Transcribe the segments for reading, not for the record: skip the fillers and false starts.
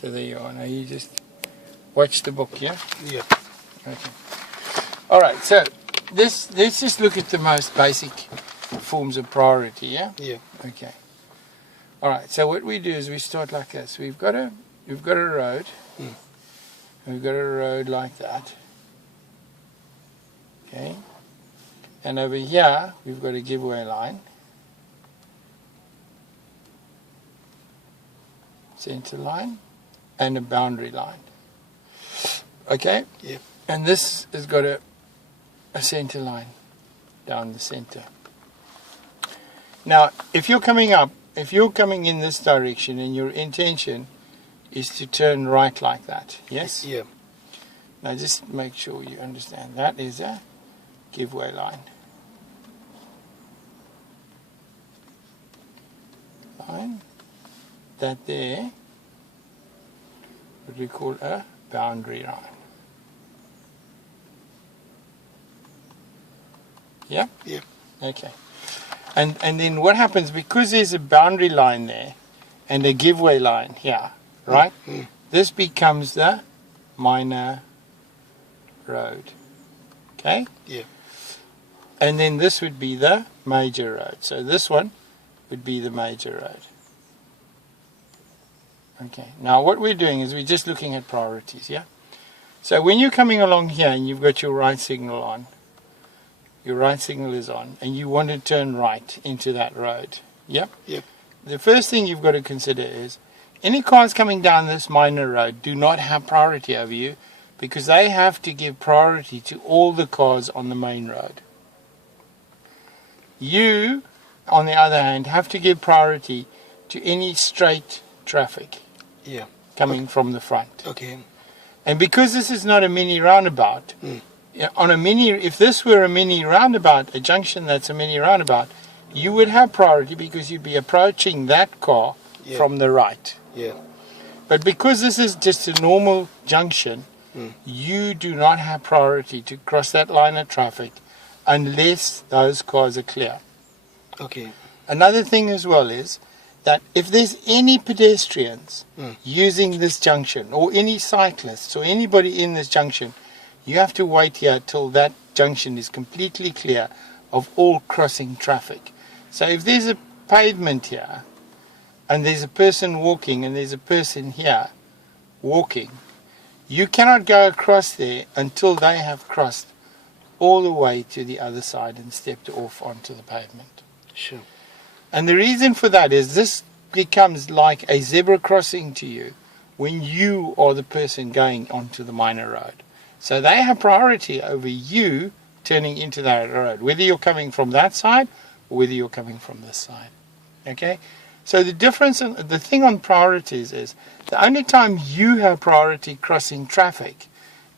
So there you are. Now you just watch the book, yeah? Yeah. Okay. Alright, so let's just look at the most basic forms of priority, yeah? Yeah. Okay. Alright, so what we do is we start like this. We've got a road. We've got a road like that. Okay. And over here we've got a giveaway line. Center line and a boundary line. Okay? Yeah. And this has got a center line down the center. Now, if you're coming in this direction and your intention is to turn right like that, yes? Yeah. Now just make sure you understand that is a giveaway line. That there, what we call a boundary line. Yeah? Yeah. Okay. And then what happens, because there's a boundary line there and a giveaway line here, right? This becomes the minor road. Okay? Yeah. And then this would be the major road. So this one would be the major road. Okay. Now what we're doing is we're just looking at priorities, yeah? So when you're coming along here and you've got your right signal on, your right signal is on, and you want to turn right into that road, yep? Yep. The first thing you've got to consider is any cars coming down this minor road do not have priority over you because they have to give priority to all the cars on the main road. You, on the other hand, have to give priority to any straight traffic coming from the front. Okay. And because this is not a mini roundabout, if this were a mini roundabout, a junction that's a mini roundabout, you would have priority because you'd be approaching that car from the right. Yeah. But because this is just a normal junction, you do not have priority to cross that line of traffic unless those cars are clear. Okay. Another thing as well is that if there's any pedestrians using this junction, or any cyclists, or anybody in this junction, you have to wait here till that junction is completely clear of all crossing traffic. So if there's a pavement here, and there's a person walking, and there's a person here walking, you cannot go across there until they have crossed all the way to the other side and stepped off onto the pavement. Sure. And the reason for that is this becomes like a zebra crossing to you when you are the person going onto the minor road. So they have priority over you turning into that road, whether you're coming from that side or whether you're coming from this side. Okay? So the difference, the thing on priorities is the only time you have priority crossing traffic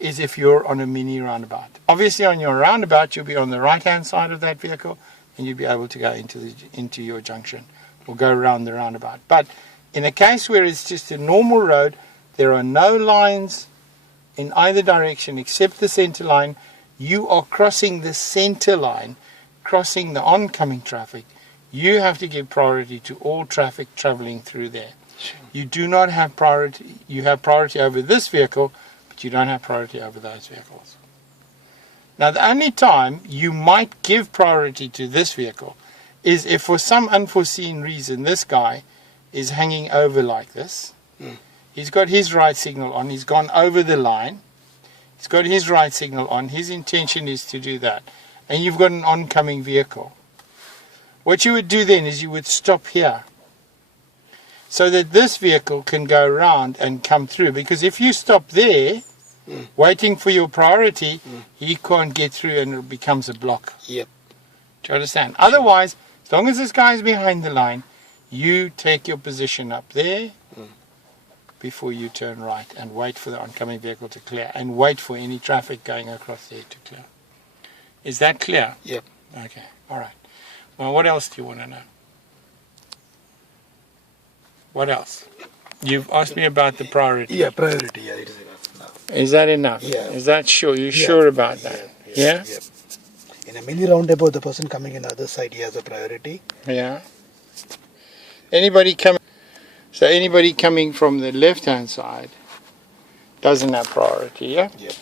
is if you're on a mini roundabout. Obviously on your roundabout you'll be on the right hand side of that vehicle and you'll be able to go into your junction or go around the roundabout. But in a case where it's just a normal road, there are no lines in either direction except the center line. You are crossing the center line, crossing the oncoming traffic. You have to give priority to all traffic traveling through there. Sure. You do not have priority. You have priority over this vehicle, but you don't have priority over those vehicles. Now the only time you might give priority to this vehicle is if for some unforeseen reason this guy is hanging over like this. He's got his right signal on, he's gone over the line, he's got his right signal on, his intention is to do that, and you've got an oncoming vehicle. What you would do then is you would stop here so that this vehicle can go around and come through, because if you stop there waiting for your priority, he can't get through and it becomes a block. Yep. Do you understand? Otherwise, as long as this guy is behind the line, you take your position up there before you turn right and wait for the oncoming vehicle to clear and wait for any traffic going across there to clear. Is that clear? Yep. Okay, all right. Well, what else do you want to know? What else? You've asked me about the priority. Yeah, priority. Yeah, it is enough now. Is that enough? Yeah. Is that sure? You're sure about that? Yeah? Yep. In a mini roundabout, the person coming in the other side, he has a priority. Yeah. Anybody coming? So anybody coming from the left-hand side doesn't have priority, yeah? Yeah.